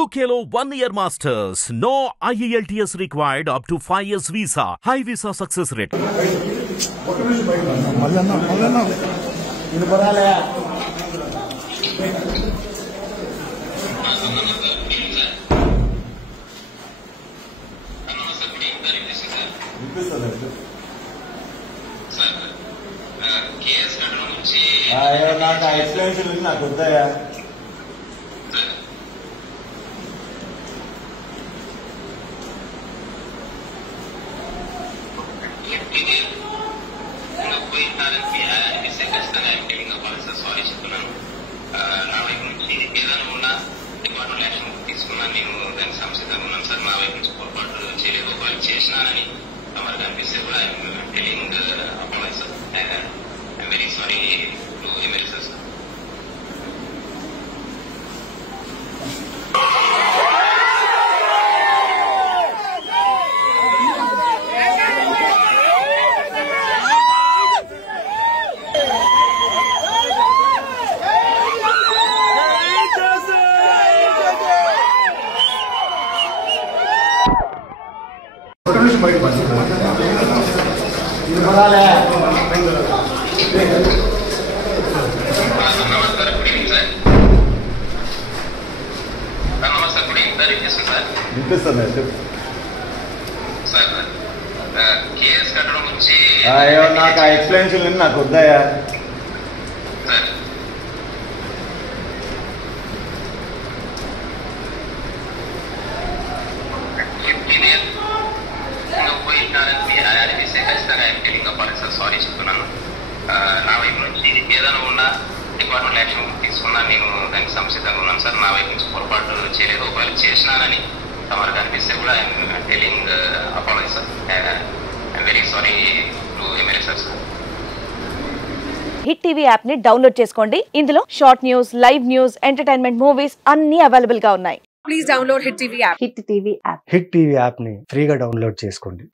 UKలో 1 year masters. No IELTS required up to 5 years visa. High visa success rate. నాకు explanation నాకు వద్దాయా sorry చెప్తున్నాను. నా వైపు నుంచి ఏదైనా ఉన్నా డిపార్ట్మెంట్ యాక్షన్ తీసుకున్నాను. నేను దానికి సంసిద్ధంగా ఉన్నాను సార్. నా వైపు నుంచి పొరపాటు చేయలేదు. ఒకవేళ చేసినానని మరి అనిపిస్తే కూడా I'm telling apology sir. I'm very sorry to MLA sir. KS కట్టడం నుంచి నాకు ఎక్స్ప్లెనేషన్ నాకు వద్దాయా సారీ చెప్తున్నాను. నా వైపు నుంచి ఏదైనా ఉన్నా డిపార్ట్మెంట్ యాక్షన్ తీసుకున్నాను. నేను దానికి సంసిద్ధంగా ఉన్నాను సార్. నా వైపు నుంచి పొరపాటు చేయలేదు. ఒకవేళ చేసినానని తమకు అనిపిస్తే కూడా I'm telling apology sir. I'm very sorry to MLA sir. Hit TV app ని డౌన్లోడ్ చేసుకోండి. ఇందులో short news, live news, entertainment movies అన్ని అవైలబుల్ గా ఉన్నాయి. Please download Hit TV app. Hit TV app. Hit TV app ని ఫ్రీగా download చేసుకోండి.